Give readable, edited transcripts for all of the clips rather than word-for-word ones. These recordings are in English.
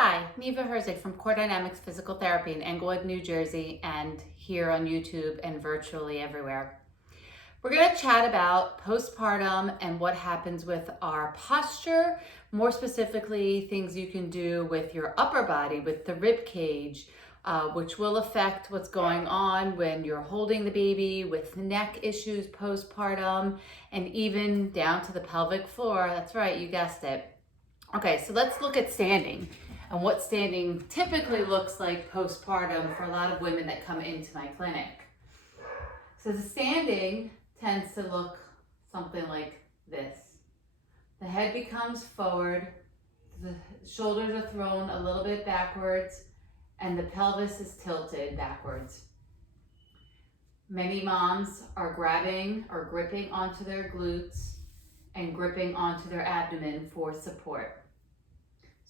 Hi, Neva Herzig from Core Dynamics Physical Therapy in Englewood, New Jersey, and here on YouTube and virtually everywhere. We're going to chat about postpartum and what happens with our posture, more specifically, things you can do with your upper body, with the rib cage, which will affect what's going on when you're holding the baby, with neck issues postpartum, and even down to the pelvic floor. That's right, you guessed it. Okay, so let's look at standing and what standing typically looks like postpartum for a lot of women that come into my clinic. So the standing tends to look something like this. The head becomes forward, the shoulders are thrown a little bit backwards, and the pelvis is tilted backwards. Many moms are grabbing or gripping onto their glutes and gripping onto their abdomen for support.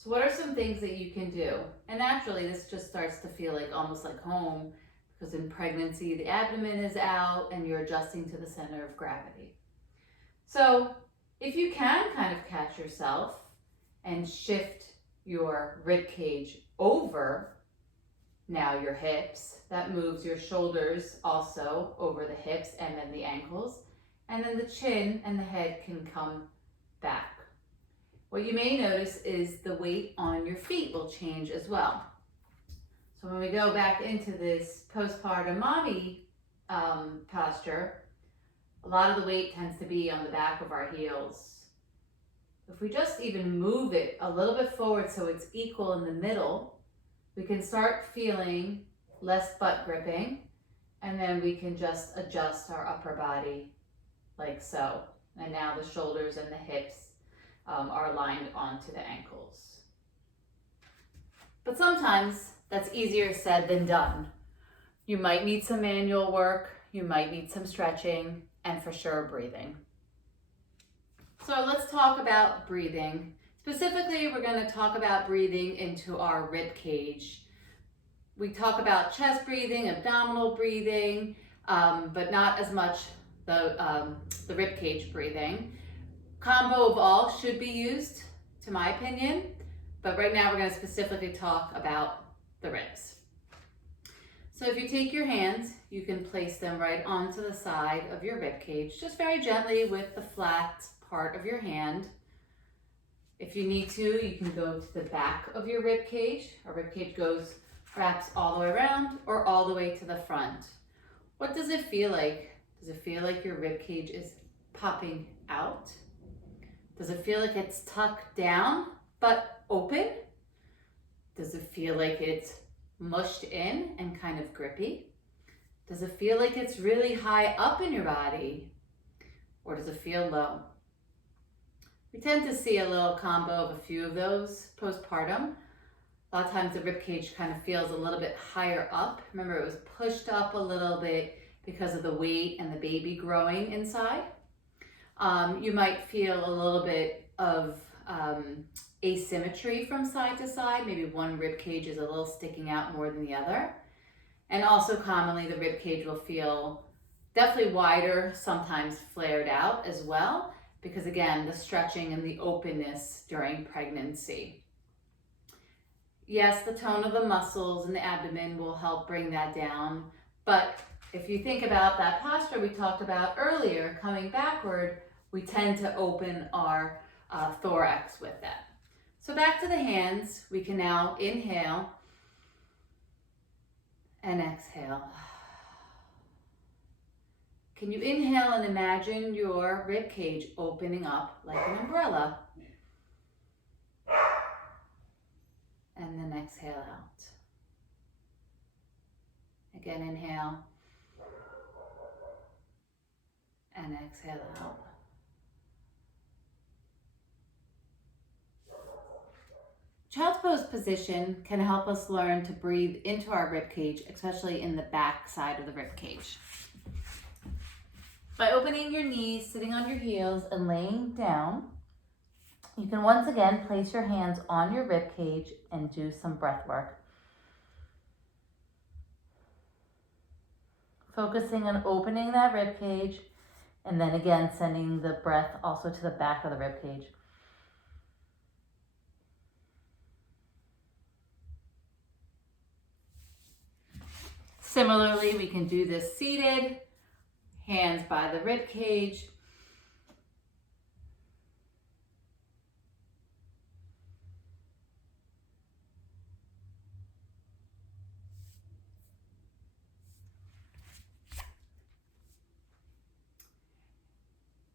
So what are some things that you can do? And naturally, this just starts to feel like almost like home, because in pregnancy, the abdomen is out and you're adjusting to the center of gravity. So if you can kind of catch yourself and shift your rib cage over now your hips, that moves your shoulders also over the hips and then the ankles, and then the chin and the head can come back. What you may notice is the weight on your feet will change as well. So when we go back into this postpartum mommy posture, a lot of the weight tends to be on the back of our heels. If we just even move it a little bit forward so it's equal in the middle, we can start feeling less butt gripping, and then we can just adjust our upper body like so. And now the shoulders and the hips are aligned onto the ankles. But sometimes that's easier said than done. You might need some manual work, you might need some stretching, and for sure breathing. So let's talk about breathing. Specifically, we're going to talk about breathing into our rib cage. We talk about chest breathing, abdominal breathing, but not as much the rib cage breathing. Combo of all should be used, to my opinion, but right now we're going to specifically talk about the ribs. So if you take your hands, you can place them right onto the side of your rib cage, just very gently with the flat part of your hand. If you need to, you can go to the back of your rib cage. Our rib cage goes perhaps all the way around or all the way to the front. What does it feel like? Does it feel like your rib cage is popping out? Does it feel like it's tucked down but open? Does it feel like it's mushed in and kind of grippy? Does it feel like it's really high up in your body? Or does it feel low? We tend to see a little combo of a few of those postpartum. A lot of times the rib cage kind of feels a little bit higher up. Remember, it was pushed up a little bit because of the weight and the baby growing inside. You might feel a little bit of asymmetry from side to side. Maybe one rib cage is a little sticking out more than the other. And also commonly the rib cage will feel definitely wider, sometimes flared out as well, because again, the stretching and the openness during pregnancy. Yes, the tone of the muscles in the abdomen will help bring that down, but if you think about that posture we talked about earlier, coming backward, we tend to open our thorax with that. So back to the hands, we can now inhale and exhale. Can you inhale and imagine your rib cage opening up like an umbrella? And then exhale out. Again, inhale and exhale out. Child's pose position can help us learn to breathe into our rib cage, especially in the back side of the rib cage. By opening your knees, sitting on your heels, and laying down, you can once again place your hands on your rib cage and do some breath work. Focusing on opening that rib cage, and then again sending the breath also to the back of the rib cage. Similarly, we can do this seated, hands by the rib cage.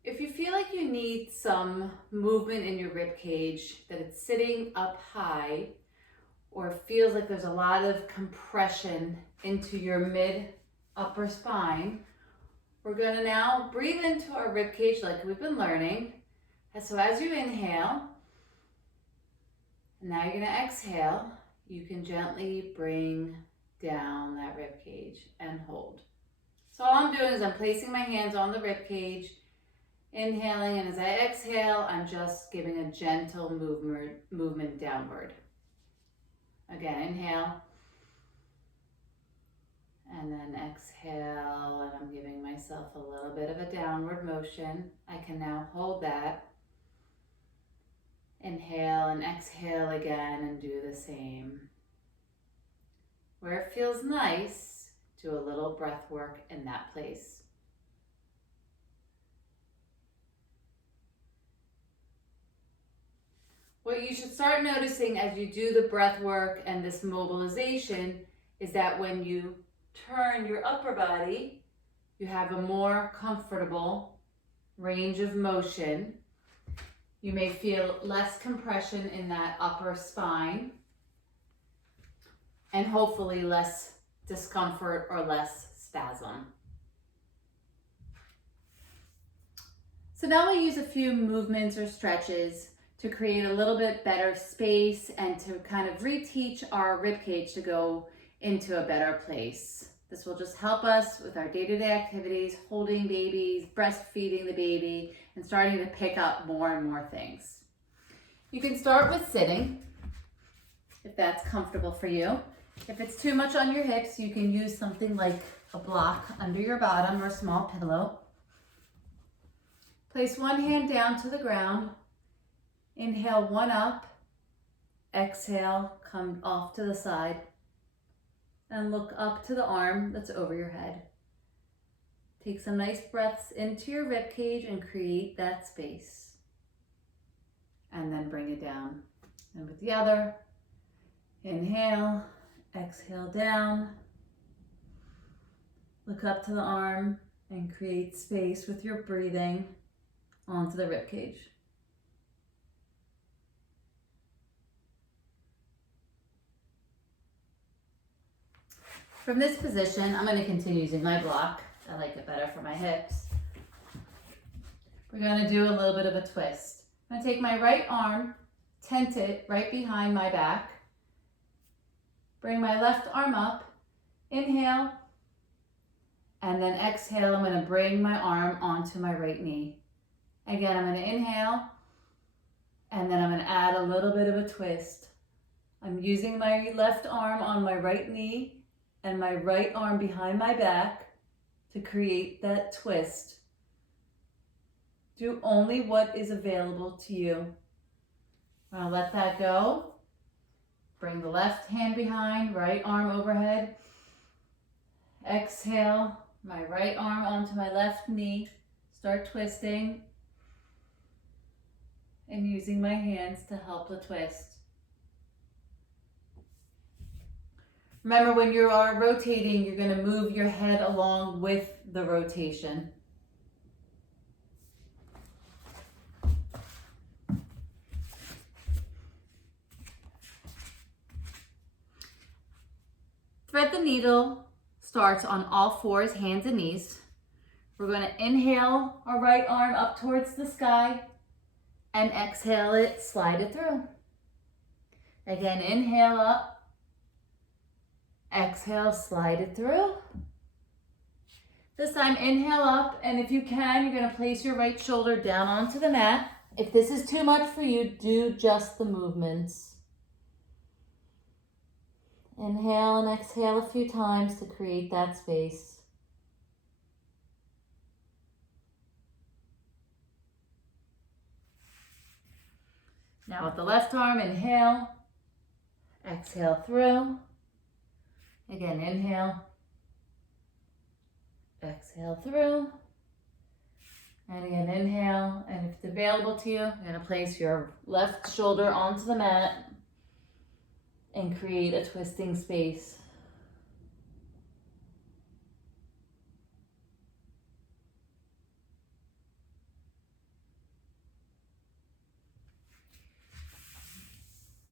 If you feel like you need some movement in your rib cage, that it's sitting up high, or feels like there's a lot of compression into your mid upper spine, we're going to now breathe into our rib cage like we've been learning. And so as you inhale, and now you're going to exhale, you can gently bring down that rib cage and hold. So all I'm doing is I'm placing my hands on the rib cage, inhaling, and as I exhale, I'm just giving a gentle movement downward. Again, inhale, and then exhale, and I'm giving myself a little bit of a downward motion. I can now hold that. Inhale and exhale again and do the same. Where it feels nice, do a little breath work in that place. What you should start noticing as you do the breath work and this mobilization is that when you turn your upper body, you have a more comfortable range of motion. You may feel less compression in that upper spine and hopefully less discomfort or less spasm. So now we'll use a few movements or stretches to create a little bit better space and to kind of reteach our rib cage to go into a better place. This will just help us with our day-to-day activities, holding babies, breastfeeding the baby, and starting to pick up more and more things. You can start with sitting, if that's comfortable for you. If it's too much on your hips, you can use something like a block under your bottom or a small pillow. Place one hand down to the ground. Inhale, one up. Exhale, come off to the side. And look up to the arm that's over your head. Take some nice breaths into your rib cage and create that space. And then bring it down. And with the other, inhale, exhale down. Look up to the arm and create space with your breathing onto the rib cage. From this position, I'm going to continue using my block. I like it better for my hips. We're going to do a little bit of a twist. I'm going to take my right arm, tent it right behind my back. Bring my left arm up. Inhale. And then exhale, I'm going to bring my arm onto my right knee. Again, I'm going to inhale. And then I'm going to add a little bit of a twist. I'm using my left arm on my right knee and my right arm behind my back to create that twist. Do only what is available to you. I'm gonna let that go. Bring the left hand behind, right arm overhead. Exhale, my right arm onto my left knee. Start twisting and using my hands to help the twist. Remember, when you are rotating, you're going to move your head along with the rotation. Thread the needle starts on all fours, hands and knees. We're going to inhale our right arm up towards the sky and exhale it, slide it through. Again, inhale up. Exhale, slide it through. This time, inhale up, and if you can, you're going to place your right shoulder down onto the mat. If this is too much for you, do just the movements. Inhale and exhale a few times to create that space. Now with the left arm, inhale, exhale through. Again, inhale, Exhale through. And again, inhale. And if it's available to you, you're going to place your left shoulder onto the mat and create a twisting space.